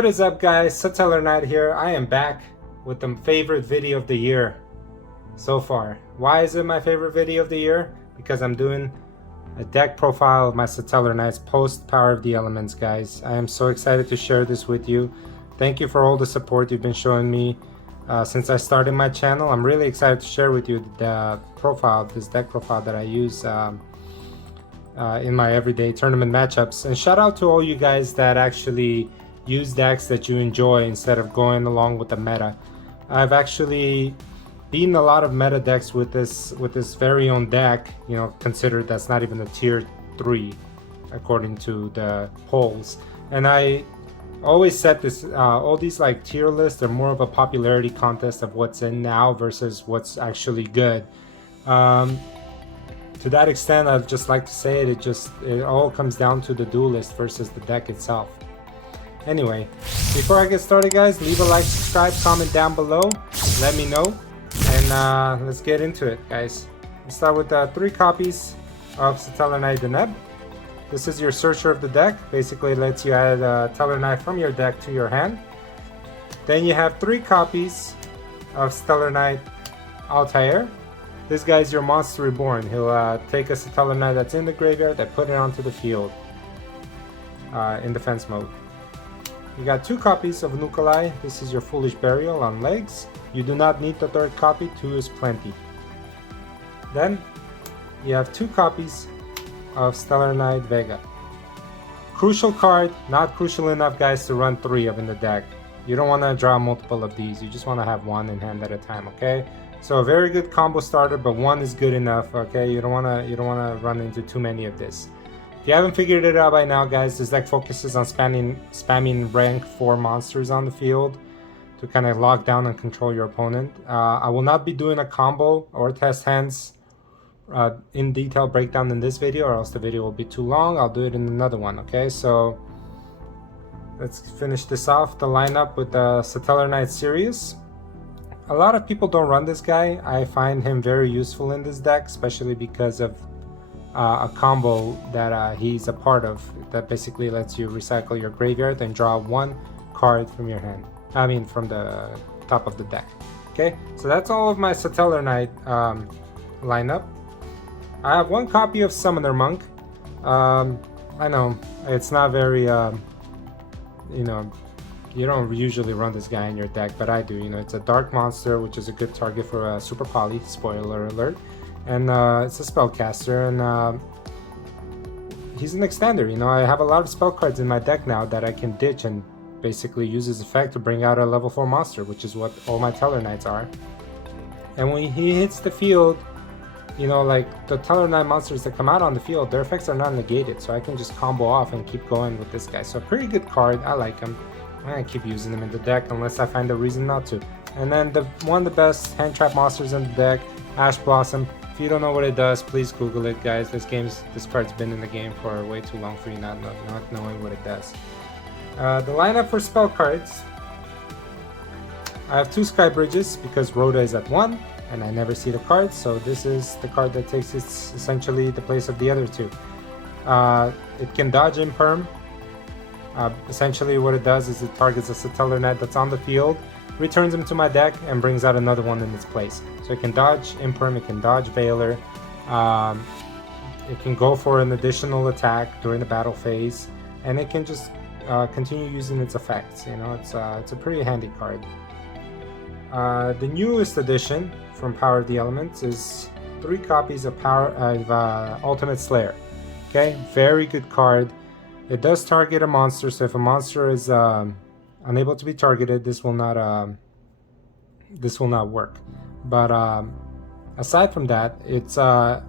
What is up, guys? Satellarknight here. I am back with the favorite video of the year so far. Why is it my favorite video of the year? Because I'm doing a deck profile of my Satellarknights post Power of the Elements, guys. I am so excited to share this with you. Thank you for all the support you've been showing me since I started my channel. I'm really excited to share with you the profile, this deck profile that I use in my everyday tournament matchups. And shout out to all you guys that actually use decks that you enjoy instead of going along with the meta. I've actually beaten a lot of meta decks with this very own deck, you know, considered that's not even a tier 3 according to the polls. And I always set this all these like tier lists are more of a popularity contest of what's in now versus what's actually good. To that extent, I'd just like to say it all comes down to the duel list versus the deck itself. Anyway, before I get started, guys, leave a like, subscribe, comment down below, let me know, and let's get into it, guys. Let's start with 3 copies of Satellarknight Deneb. This is your searcher of the deck. Basically, it lets you add Satellarknight from your deck to your hand. Then you have 3 copies of Satellarknight Altair. This guy's your monster reborn. He'll take a Satellarknight that's in the graveyard and put it onto the field in defense mode. You got 2 copies of Nukalai. This is your Foolish Burial on legs. You do not need the 3rd copy, 2 is plenty. Then you have 2 copies of Satellarknight Vega. Crucial card, not crucial enough, guys, to run 3 of in the deck. You don't want to draw multiple of these, you just want to have 1 in hand at a time, okay? So a very good combo starter, but 1 is good enough, okay? You don't want to run into too many of this. If you haven't figured it out by now, guys, this deck focuses on spamming rank 4 monsters on the field to kind of lock down and control your opponent. I will not be doing a combo or test hands in detail breakdown in this video, or else the video will be too long. I'll do it in another one, okay? So let's finish this off, the lineup with the Satellarknight Sirius. A lot of people don't run this guy. I find him very useful in this deck, especially because of a combo that he's a part of that basically lets you recycle your graveyard and draw 1 card from your hand. I mean, from the top of the deck. Okay, so that's all of my Satellarknight lineup. I have 1 copy of Summoner Monk. I know it's not very, you know, you don't usually run this guy in your deck, but I do. You know, it's a dark monster, which is a good target for a Super Poly. Spoiler alert. And it's a spellcaster, and he's an extender. You know, I have a lot of spell cards in my deck now that I can ditch and basically use his effect to bring out a level 4 monster, which is what all my Tellarknights are. And when he hits the field, you know, like the Tellarknight monsters that come out on the field, their effects are not negated, so I can just combo off and keep going with this guy. So a pretty good card. I like him. I keep using him in the deck unless I find a reason not to. And then one of the best hand trap monsters in the deck, Ash Blossom. If you don't know what it does, please Google it, guys. This card's been in the game for way too long for you not knowing what it does. The lineup for spell cards. I have 2 Sky Bridges because Rhoda is at 1 and I never see the card, so this is the card that takes essentially the place of the other 2. It can dodge Imperm. Essentially what it does is it targets a Satellarknight that's on the field, returns him to my deck, and brings out another one in its place. So it can dodge Imperm, it can dodge Veiler, it can go for an additional attack during the battle phase, and it can just continue using its effects. You know, it's a pretty handy card. The newest addition from Power of the Elements is 3 copies of Ultimate Slayer. Okay, very good card. It does target a monster, so if a monster is unable to be targeted, this will not work. But aside from that, it's the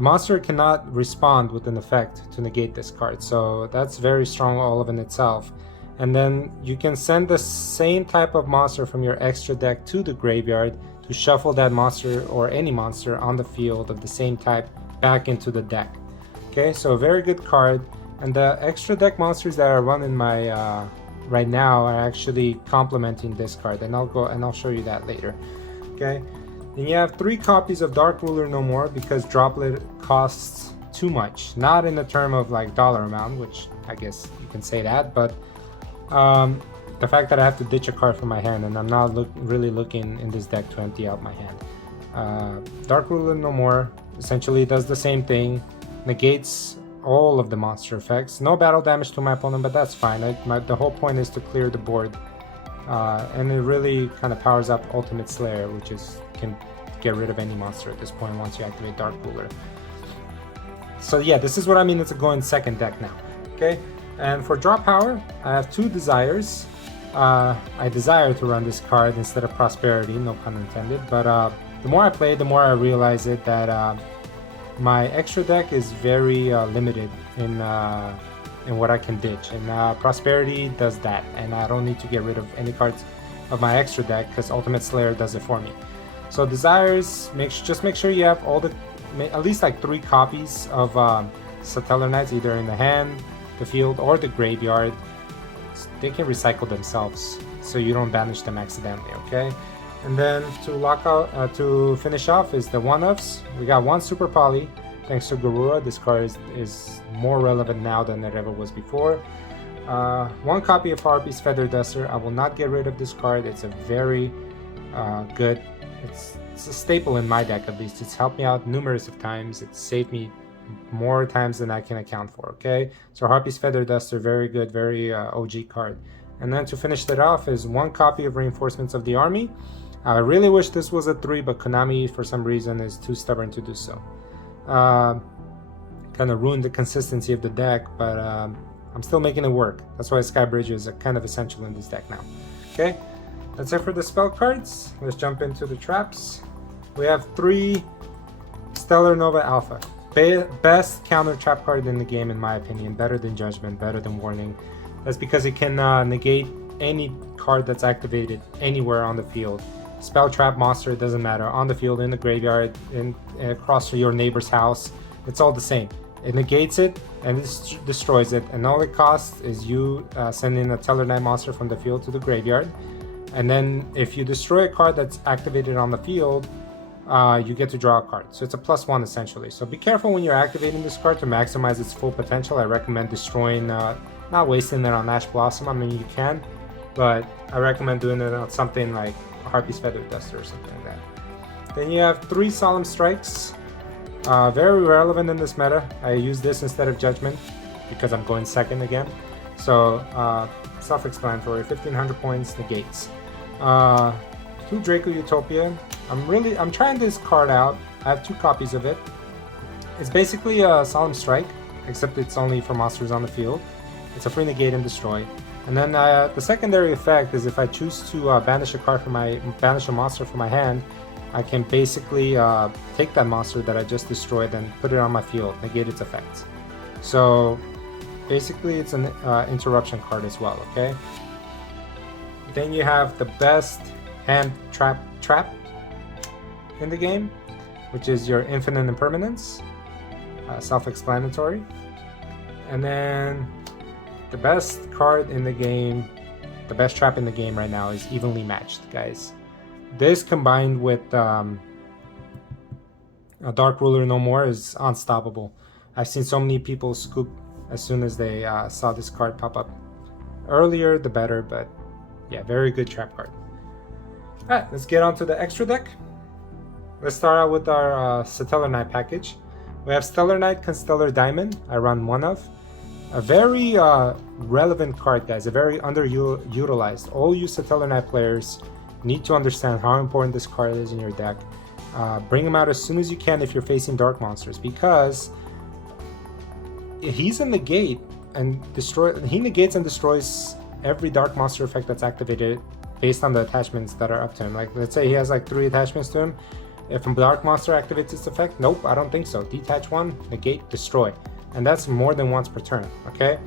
monster cannot respond with an effect to negate this card, so that's very strong all of in itself. And then you can send the same type of monster from your extra deck to the graveyard to shuffle that monster or any monster on the field of the same type back into the deck. Okay, so a very good card. And the extra deck monsters that are run in my right now are actually complementing this card, and I'll show you that later. Okay, then you have 3 copies of Dark Ruler No More because Droplet costs too much. Not in the term of like dollar amount, which I guess you can say that, but The fact that I have to ditch a card from my hand, and I'm not really looking in this deck to empty out my hand. Dark Ruler No More essentially does the same thing, negates all of the monster effects. No battle damage to my opponent, but that's fine. The whole point is to clear the board, and it really kind of powers up Ultimate Slayer, which can get rid of any monster at this point once you activate Dark Ruler. So yeah, this is what I mean. It's a going second deck now. Okay, and for draw power, I have two desires. I desire to run this card instead of Prosperity, no pun intended. But the more I play, the more I realize that my extra deck is very limited in what I can ditch, and Prosperity does that, and I don't need to get rid of any cards of my extra deck because Ultimate Slayer does it for me. So desires, just make sure you have at least like 3 copies of Satellarknights, either in the hand, the field, or the graveyard. They can recycle themselves, so you don't banish them accidentally. Okay, and then to finish off is the one-offs. We got 1 Super Poly, thanks to Garura. This card is more relevant now than it ever was before. 1 copy of Harpy's Feather Duster. I will not get rid of this card. It's a very good. It's a staple in my deck, at least. It's helped me out numerous of times. It's saved me more times than I can account for. Okay, so Harpy's Feather Duster, very good, very OG card. And then to finish that off is 1 copy of Reinforcements of the Army. I really wish this was a 3, but Konami for some reason is too stubborn to do so. Kind of ruined the consistency of the deck, but I'm still making it work. That's why Skybridge is kind of essential in this deck now. Okay, that's it for the spell cards. Let's jump into the traps. We have 3 Stellar Nova Alpha. Best counter trap card in the game, in my opinion. Better than Judgment, better than Warning. That's because it can negate any card that's activated anywhere on the field. Spell, trap, monster, it doesn't matter. On the field, in the graveyard, across your neighbor's house, it's all the same. It negates it and it destroys it, and all it costs is you sending a Satellarknight monster from the field to the graveyard. And then if you destroy a card that's activated on the field, you get to draw a card. So it's a +1 essentially. So be careful when you're activating this card to maximize its full potential. I recommend destroying, not wasting it on Ash Blossom. I mean, you can, but I recommend doing it on something like Harpy's Feather Duster or something like that. Then you have 3 Solemn Strikes. Very relevant in this meta. I use this instead of Judgment because I'm going second again. So self-explanatory. 1500 points, negates. 2 Draco Utopia. I'm trying this card out. I have 2 copies of it. It's basically a Solemn Strike, except it's only for monsters on the field. It's a free negate and destroy. And then the secondary effect is if I choose to banish a monster from my hand, I can basically take that monster that I just destroyed and put it on my field, negate its effects. So basically it's an interruption card as well. Okay. Then you have the best hand trap in the game, which is your Infinite Impermanence, self-explanatory. And then the best card in the game, the best trap in the game right now is Evenly Matched, guys. This combined with a Dark Ruler No More is unstoppable. I've seen so many people scoop as soon as they saw this card pop up. Earlier the better, but yeah, very good trap card. Alright, let's get on to the extra deck. Let's start out with our Satellarknight package. We have Stellarknight, Constellar Diamond. I run 1 of. A very relevant card, guys. A very underutilized. All you Satellarknight players need to understand how important this card is in your deck. Bring him out as soon as you can if you're facing dark monsters, because he's a negate and he negates and destroys every dark monster effect that's activated based on the attachments that are up to him. Like, let's say he has like 3 attachments to him. If a dark monster activates its effect, nope, I don't think so. Detach 1, negate, destroy. And that's more than once per turn, okay?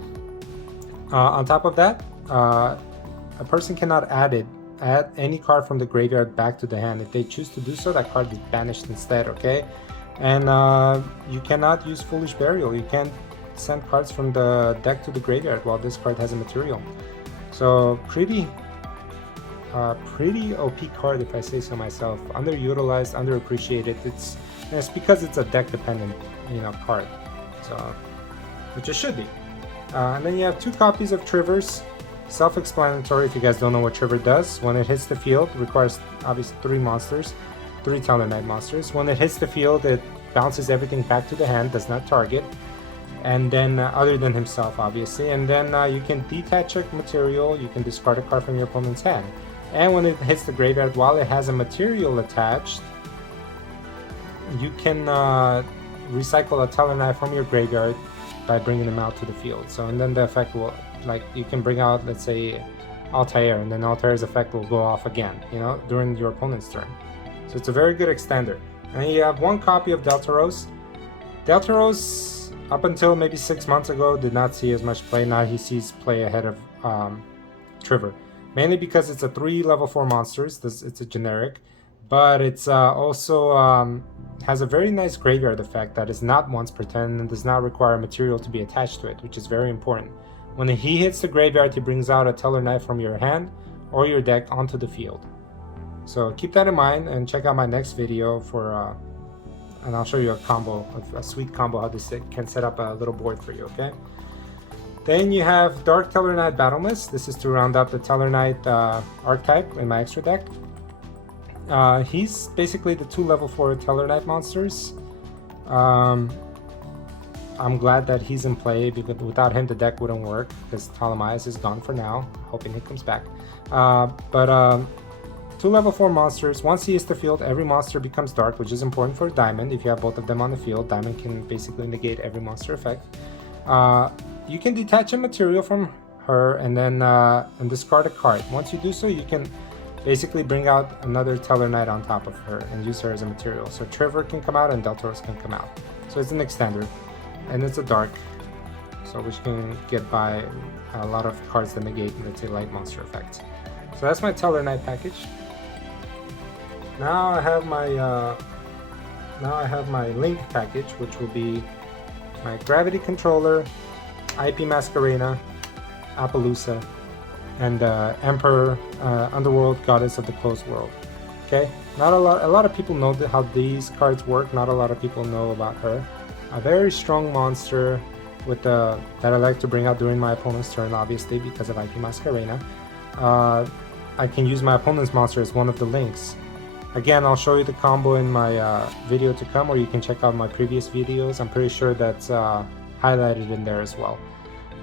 On top of that, a person cannot add any card from the graveyard back to the hand. If they choose to do so, that card is banished instead, okay? And you cannot use Foolish Burial. You can't send cards from the deck to the graveyard while this card has a material. So pretty OP card, if I say so myself. Underutilized, underappreciated. It's because it's a deck dependent, card. So, which it should be. And then you have 2 copies of Trivers. Self-explanatory if you guys don't know what Trigger does. When it hits the field, it requires obviously 3 Tellarknight monsters. When it hits the field, it bounces everything back to the hand, does not target, and then other than himself obviously, and then you can detach a material, you can discard a card from your opponent's hand. And when it hits the graveyard, while it has a material attached, you can recycle a Satellarknight from your graveyard by bringing them out to the field. So, and then the effect will, like, you can bring out, let's say, Altair, and then Altair's effect will go off again, you know, during your opponent's turn. So it's a very good extender. And then you have 1 copy of Deltaros. Deltaros, up until maybe 6 months ago, did not see as much play. Now he sees play ahead of Trigger. Mainly because it's a 3 level 4 monsters. It's a generic. But it's also has a very nice graveyard effect that is not once per turn and does not require material to be attached to it, which is very important. When he hits the graveyard, he brings out a Satellarknight from your hand or your deck onto the field. So keep that in mind and check out my next video for, and I'll show you a combo, a sweet combo, how this can set up a little board for you, okay? Then you have Dark Satellarknight Battlemist. This is to round up the Satellarknight archetype in my extra deck. He's basically the 2 level 4 Satellarknight monsters. I'm glad that he's in play because without him the deck wouldn't work because Ptolemaeus is gone for now, hoping he comes back. 2 level 4 monsters. Once he hits the field, every monster becomes dark, which is important for Diamond. If you have both of them on the field, Diamond can basically negate every monster effect. You can detach a material from her and then and discard a card. Once you do so, you can basically bring out another Satellarknight on top of her and use her as a material. So Trevor can come out and Deltaros can come out. So it's an extender, and it's a dark, so which can get by a lot of cards that negate, let's say, light monster effects. So that's my Satellarknight package. Now I have my Link package, which will be my Gravity Controller, IP Masquerena, Appaloosa, and Emperor, Underworld, Goddess of the Closed World. Okay, a lot of people know how these cards work. Not a lot of people know about her. A very strong monster with that I like to bring out during my opponent's turn, obviously because of IP Masquerena. I can use my opponent's monster as one of the links. Again, I'll show you the combo in my video to come, or you can check out my previous videos. I'm pretty sure that's highlighted in there as well.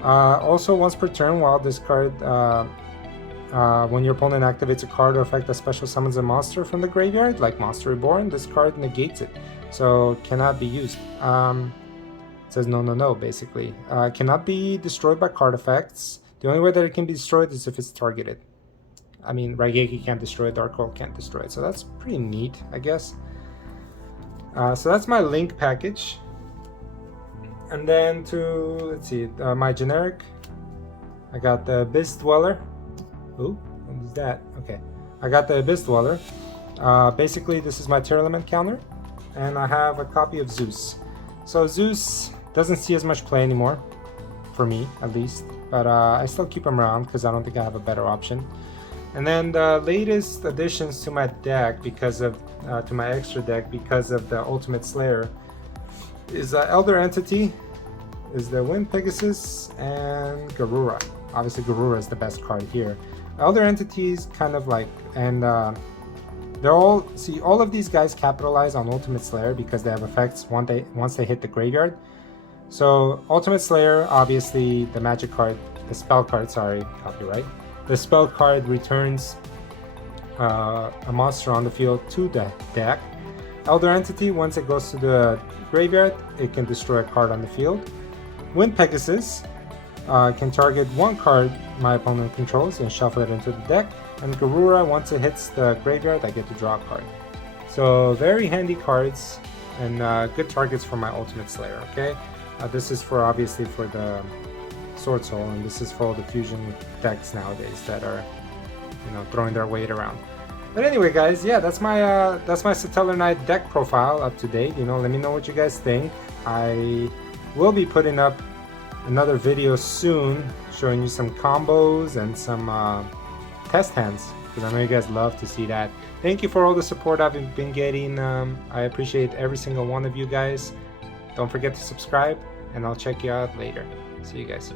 Also, once per turn, while this card, when your opponent activates a card or effect that special summons a monster from the graveyard, like Monster Reborn, this card negates it, so cannot be used. It says no, basically. Cannot be destroyed by card effects. The only way that it can be destroyed is if it's targeted. I mean, Raigeki can't destroy it, Dark World can't destroy it, so that's pretty neat, I guess. So that's my Link package. And then let's see, my generic, I got the Abyss Dweller. Ooh, what is that? Okay, I got the Abyss Dweller. Basically, this is my Terror Element counter, and I have a copy of Zeus. So Zeus doesn't see as much play anymore, for me at least, but I still keep him around because I don't think I have a better option. And then the latest additions to my deck, because of to my extra deck, because of the Ultimate Slayer, is Elder Entity, is the Wind Pegasus, and Garura. Obviously Garura is the best card here. Elder Entities kind of like, and they're all, see, all of these guys capitalize on Ultimate Slayer because they have effects once they hit the graveyard. So Ultimate Slayer, obviously the magic card, the spell card, sorry, copyright. The spell card returns a monster on the field to the deck. Elder Entity, once it goes to the graveyard, it can destroy a card on the field. Wind Pegasus can target one card my opponent controls and shuffle it into the deck. And Garura, once it hits the graveyard, I get to draw a card. So very handy cards and good targets for my Ultimate Slayer, okay? This is for, obviously, for the Sword Soul, and this is for all the fusion decks nowadays that are, you know, throwing their weight around. But anyway, guys, yeah, that's my Satellarknight deck profile up to date. You know, let me know what you guys think. I will be putting up another video soon showing you some combos and some test hands, because I know you guys love to see that. Thank you for all the support I've been getting. I appreciate every single one of you guys. Don't forget to subscribe, and I'll check you out later. See you guys.